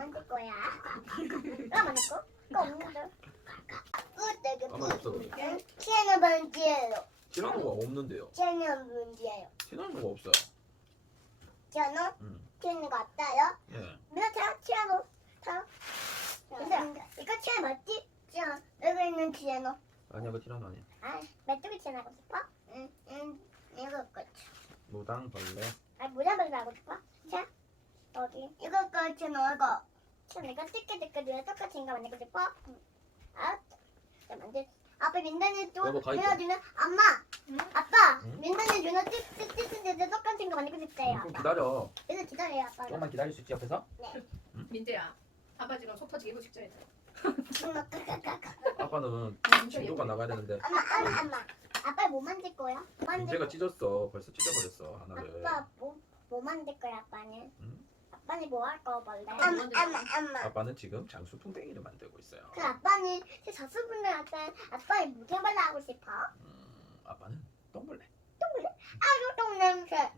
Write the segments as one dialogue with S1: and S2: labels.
S1: 만들 거야. 나 만들 거? 나 없는데.
S2: 가만히 없어 그래.
S1: 티에는 문제예요.
S2: 티라노가 없는데요.
S1: 티에는 문제예요.
S2: 티라노가 없어요.
S1: 티에는
S2: 음.
S1: 티에는 거 없다요?
S2: 예.
S1: 미나타 티에는 타. 근데 이거 티에 맞지? 티에 여기 있는 티에는.
S2: 아니야 그 티라노 아니야.
S1: 아, 메뚜기 티에 나고 싶어? 응, 이거 거지.
S2: 무당벌레.
S1: 아, 모자를 나고 싶어? 자, 어디? 이거 거지 이거. 자, 내가 띠끼띠끼 누에 똑같이 인가 만들고 싶어? 아, 자 만들. 아빠 민단이 또
S2: 여보, 가위도.
S1: 누나 누나 엄마. 아빠 민단이 누나 띠띠띠띠 똑같은 거 만들고 싶대요.
S2: 좀 기다려.
S1: 그래서 기다려요 아빠.
S2: 조금만 기다릴 수 있지 옆에서?
S3: 민재야, 아빠 지금 속 터지게 직전에
S1: 엄마 까까까까.
S2: 아빠는 진도가 나가야 되는데
S1: 엄마. 아빠 뭐 만들 거야?
S2: 민재가 찢었어. 벌써 찢어버렸어 하나를.
S1: 아빠 뭐 만들 거야 아빠는?
S2: 응?
S1: 아빠는 뭐 할 거 벌레?
S3: 엄마.
S2: 아빠는 지금 장수풍뎅이를 만들고 있어요.
S1: 그 아빠는 그 저수분들한테 아빠의 무게벌레 하고 싶어.
S2: 아빠는 똥벌레.
S1: 아주 똥 냄새.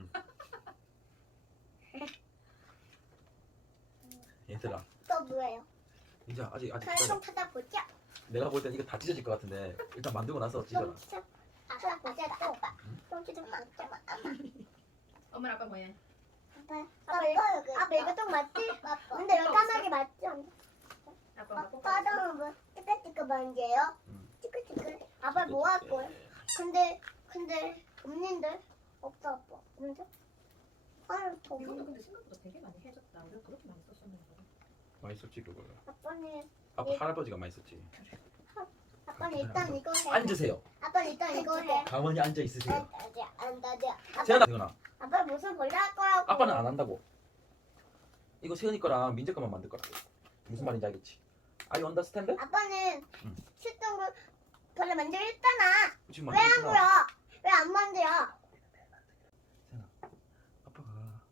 S2: 얘들아
S1: 또 뭐예요?
S2: 민재 아직
S1: 저를
S2: 기다려.
S1: 좀 찾아보자.
S2: 내가 볼 땐 이거 다 찢어질 것 같은데 일단 만들고 나서 찢어라.
S1: 좀 찾아보자 또. 좀 찾아보자.
S3: 엄마 아빠 뭐해?
S1: 아빠 이거 똥 맞지? 근데 여기 까마귀 맞지?
S3: 아빠 뭐
S1: 아빠는 뭐 찌끄찌끄 만져요? 찌끄찌끄. 아빠 뭐 할 거야? 근데 없는데? 없어 아빠. 없는데? 아유 더
S3: 이것도
S1: 없는데.
S3: 근데 생각보다 되게 많이 해줬다. 우리가 그렇게 많이 썼었는데.
S2: 맛있었지 그거.
S1: 아빠는
S2: 할아버지가 맛있었지.
S1: 일단 이거 해.
S2: 앉으세요.
S1: 아빠는 일단 이거 해.
S2: 가만히 앉아 있으세요.
S1: 아빠
S2: 세연아.
S1: 아빠 무슨 벌레 할 거라고?
S2: 아빠는 안 한다고. 이거 세연이 거랑 민재 거만 만들 거라고. 무슨 말인지 알겠지? Are you understand?
S1: 아빠는
S2: 응.
S1: 실동을 벌레 만들어 했잖아.
S2: 지금
S1: 왜 안
S2: 만들었잖아.
S1: 그려? 왜 안 만들어?
S2: 세연아. 아빠가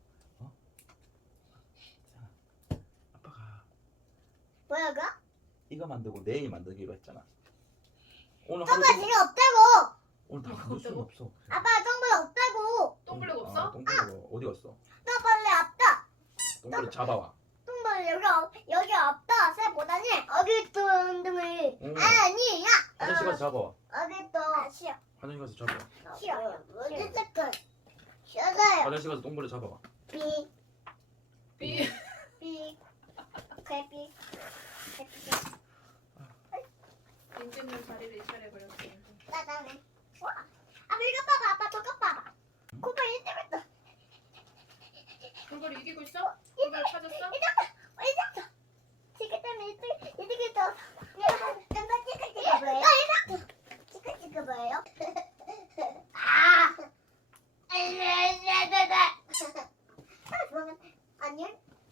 S2: 세연아. 아빠가
S1: 뭐야 그거?
S2: 이거 만들고 내일 만들기로 했잖아. 오늘
S1: 정말
S2: 하루
S1: 지금 없다고.
S2: 오늘 다 만들 수는 없어.
S1: 아빠 정말 없다고.
S3: 똥블럭 없어?
S2: 똥벌레 어디 갔어?
S1: 똥벌레 없다.
S2: 똥벌레 잡아와.
S1: 똥벌레 여기 없다. 새보다는 여기 똥둥이
S2: 응.
S1: 아니야.
S2: 화장실 가서 잡아와.
S1: 여기 또 싫어.
S2: 화장실 가서 잡아와.
S1: 싫어. 어쨌든 싫어요.
S2: 화장실 가서 똥벌레 잡아와.
S1: 삐.
S3: 삐.
S1: 삐. 그래 삐.
S3: 민재는 자리를 차려버렸어.
S1: 나는. 와. 아빠 이거 봐봐. 아빠 저거 봐봐. 코가 1등했어.
S3: 그걸 이기고 있어? 그걸 찾았어?
S1: 이겼어. 지금 때문에 1등했어. 잠깐 찌끄찌끄 뭐예요? 찌끄찌끄 뭐예요? 아. 아니요.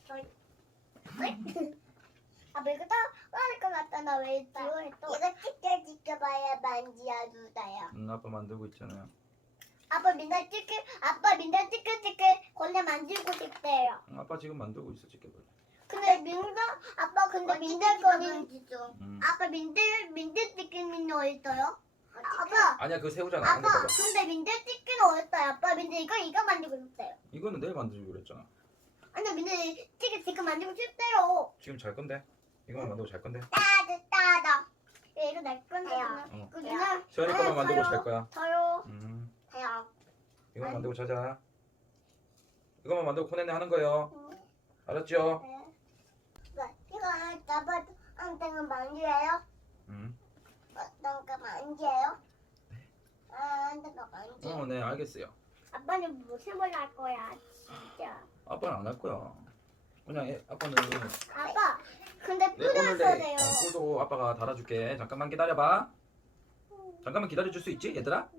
S1: 아빠 이거 떠날 것 같다. 나 왜 지워해 또? 이거 찌끄찌끄 만지야 주다요.
S2: 아빠 만들고 있잖아요.
S1: 아빠 민다 찌끄찌끄 걸레 만들고 싶대요.
S2: 아빠 지금 만들고 있어 집게벌레.
S1: 근데 아빠 근데 민들 거는 아빠 민들 찌끄는 어디 있어요? 아빠
S2: 아니야 그거 새우잖아. 안
S1: 아빠
S2: 돼,
S1: 근데 민들 찌끄는 어디 있어요? 아빠 민들 이거 만들고 싶대요.
S2: 이거는 내일 만들기로 그랬잖아.
S1: 아니 민들 찌끄찌끄 만들고 싶대요.
S2: 지금 잘 건데? 이거만 만들고 잘 건데?
S1: 따다. 이거 내 건데요.
S2: 어.
S1: 그 누나
S2: 세연이 거만 만들고 잘 거야.
S1: 저요.
S2: 이거만
S1: 저요.
S2: 만들고 자자. 이거만 만들고 코네네 하는 거예요. 알았죠?
S1: 이거 아빠 엉덩이 만져요? 엉덩이 만져요? 엉덩이 만져요?
S2: 네 알겠어요.
S1: 아빠는 무슨 말 할 거야 진짜.
S2: 아빠는 안 할 거야. 그냥 아빠는
S1: 아빠 근데
S2: 네, 오늘
S1: 뿌렸어야 돼요.
S2: 꿀도 아빠가 달아줄게. 잠깐만 기다려봐. 잠깐만 기다려줄 수 있지 얘들아?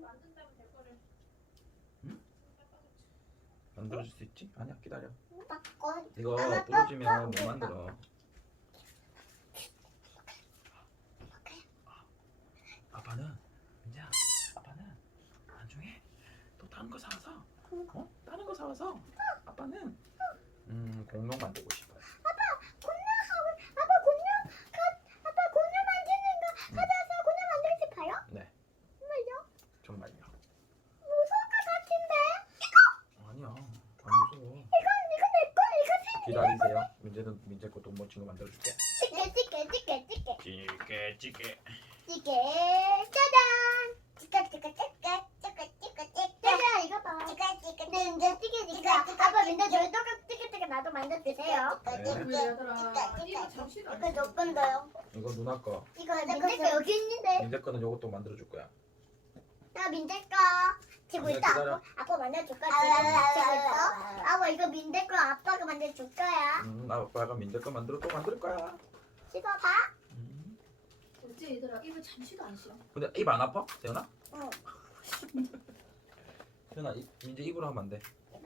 S2: 만들어줄 수 있지? 아니야 기다려. 이거 부러지면 못 만들어. 아빠는 민재야 아빠는 나중에 또 다른 거 사와서 다른 거 사와서 아빠는 공룡 만들고 싶어요.
S1: 아빠 공룡 만지는 거 찾아서 공룡 만들고 싶어요?
S2: 네
S1: 정말요?
S2: 정말요.
S1: 무서울 것 같은데?
S2: 아니야 안 무서워.
S1: 이거 내 거. 이거
S2: 기다리세요. 민재 민재는 민재 것도 멋진 거 만들어줄게.
S1: 찌개.
S2: 찌개.
S1: 짜잔. 짜잔 이거 봐. 네 이제 찌개. 아빠 민재 저희 찌개 나도 만져 드세요.
S3: 왜 얘들아 이거 잠시도 안
S1: 이거
S3: 했어.
S1: 몇 건데요?
S2: 이거 누나 거.
S1: 이거 민재 거 여기 있는데.
S2: 민재 거는 요것도 만들어줄 거야.
S1: 나 민재 거. 지금
S2: 민재
S1: 있다.
S2: 기다려.
S1: 아빠 만져줄 거야. 지금 있어. 아빠 이거 민재 거 아빠가 만져줄 거야.
S2: 아빠가 민재 거 또 만들 거야.
S1: 씹어봐.
S3: 어째 얘들아 입을 잠시도 안 쉬어.
S2: 근데 입 안 아파? 세연아?
S1: 응.
S2: 세연아 민재 입으로 하면 안 돼.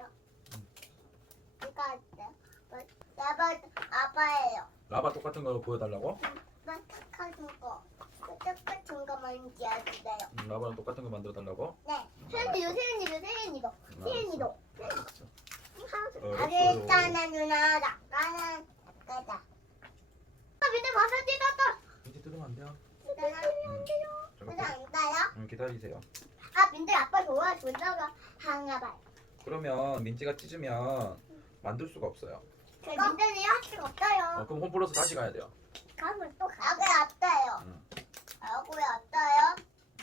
S1: 이거 어때? 아빠예요.
S2: 라바 똑같은 거 보여달라고?
S1: 똑같은 거. 똑같은 거 만져주세요.
S2: 라바랑 똑같은 거 만들어 달라고?
S1: 네. 세연이도. 세연이도.
S2: 알았어.
S1: 알겠잖아 누나. 나가는 가자. 아 민재 벌써 찢었다.
S2: 민재 뜯으면 안 돼요.
S1: 그래서 안 가요?
S2: 기다리세요.
S1: 아 민재 아빠 좋아준다고 하나 봐요.
S2: 그러면 민재가 찢으면 만들 수가 없어요.
S1: 민재는 할 수가 없어요.
S2: 그럼 홈플러스 다시 가야 돼요.
S1: 가면 또 가. 아구야 왔어요.
S2: 응.
S1: 아구야 왔어요.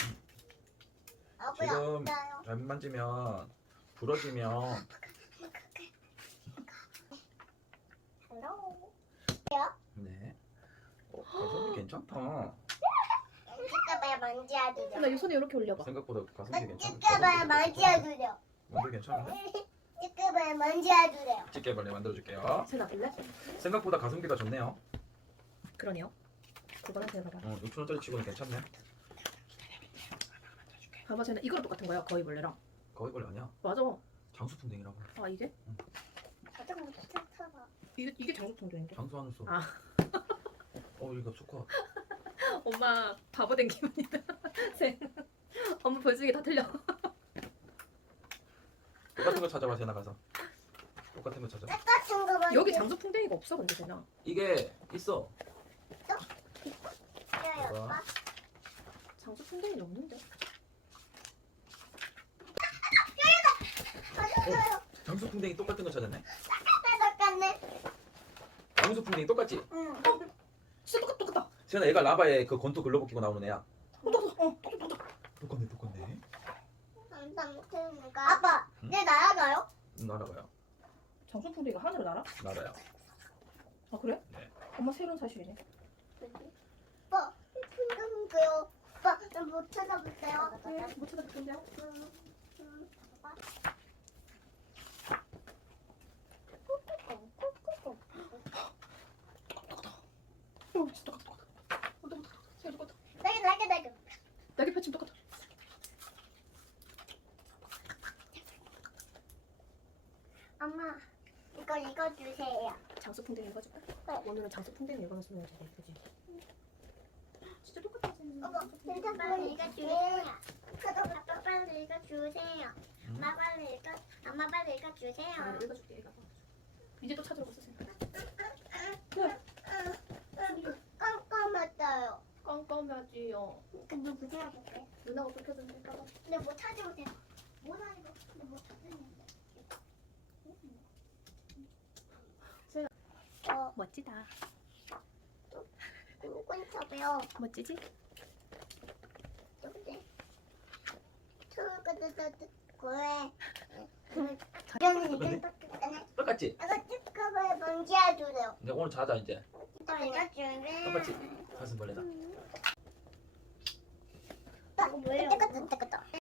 S1: 아구야
S2: 지금
S1: 왔어요.
S2: 잘못 만지면 부러지면
S1: 헬로.
S2: 네. 가성비 괜찮다.
S1: 찍어봐야 만져야 돼요.
S3: 나 이 손에 이렇게 올려봐.
S2: 생각보다 가성비 괜찮아.
S1: 찍어봐야 만져야 돼요.
S2: 만들 괜찮은데?
S1: 찍어봐야 만져야 돼요.
S2: 집게벌레 만들어줄게요.
S3: 세나 볼래?
S2: 생각보다 가성비가 좋네요.
S3: 그러네요. 그거는 해봐봐.
S2: 6,000원짜리 치고는 괜찮네.
S3: 봐봐 세나 이거랑 똑같은 거야 거의 벌레랑.
S2: 거의벌레 아니야.
S3: 맞아.
S2: 장수풍뎅이라고.
S3: 아 이게?
S1: 잠깐만 쳐봐.
S3: 이게 장수통조인데.
S2: 장수하는 소.
S3: 아.
S2: 이거 수컷.
S3: 엄마 바보 된 기분이다. 세. 엄마 벌써 다 틀려.
S2: 똑같은 거 찾아봐, 세나 가서. 똑같은 거 찾아.
S1: 똑같은 거 만져.
S3: 여기 장수풍뎅이가 없어 근데 세나.
S2: 이게 있어.
S1: 요 오빠.
S3: 장수풍뎅이는 없는데.
S1: 맞았어요.
S2: 장수풍뎅이 똑같은 거 찾았네.
S1: 똑같네.
S2: 장수풍뎅이 똑같지?
S1: 응.
S3: 진짜 똑같다.
S2: 세나 얘가 라바에 그 권투 글러브 끼고 나오는 애야.
S3: 똑같다.
S2: 똑같네.
S1: 아빠,
S2: 응?
S1: 내 날아가요?
S2: 날아가요.
S3: 장수풍뎅이가 하늘을 날아?
S2: 날아요.
S3: 아 그래?
S2: 네.
S3: 엄마 새로운 사실이네.
S1: 오빠, 풍경인데요. 오빠, 못 찾아볼게요.
S3: 네, 못 찾아볼 텐데요. 진짜 똑같다. 세나 똑같다.
S1: 나게.
S3: 날개 펼치면 똑같아.
S1: 엄마, 이거 주세요.
S3: 장수풍뎅이 읽어줄까?
S1: 네.
S3: 오늘은 장수풍뎅이 읽어줬으면 되게 예쁘지. 진짜 똑같아.
S1: 어머, 진짜 빨리 이거 주세요. 아빠 빨리 이거 주세요. 엄마 빨리 이거
S3: 아,
S1: 주세요.
S3: 읽어줄게. 읽어봐. 이제 또 찾으러 갔어.
S1: 깜깜했어요.
S3: 깜깜하지요.
S1: 근데 못 찾아볼게.
S3: 누나가 불켜줬는데 봐봐.
S1: 근데 못 찾아보세요. 못 찾아보. 근데 못 찾았는데.
S3: 멋지다.
S1: 꾼첩이요.
S3: 멋지지?
S1: 누구지? 그래. 저는 이제
S2: 똑같지?
S1: 이거 찍어봐야 먼지야 주세요.
S2: 이제 오늘 자자 이제.
S1: 이거 주세요.
S2: 똑같이 가슴벌레다.
S1: 이거 뭐예요?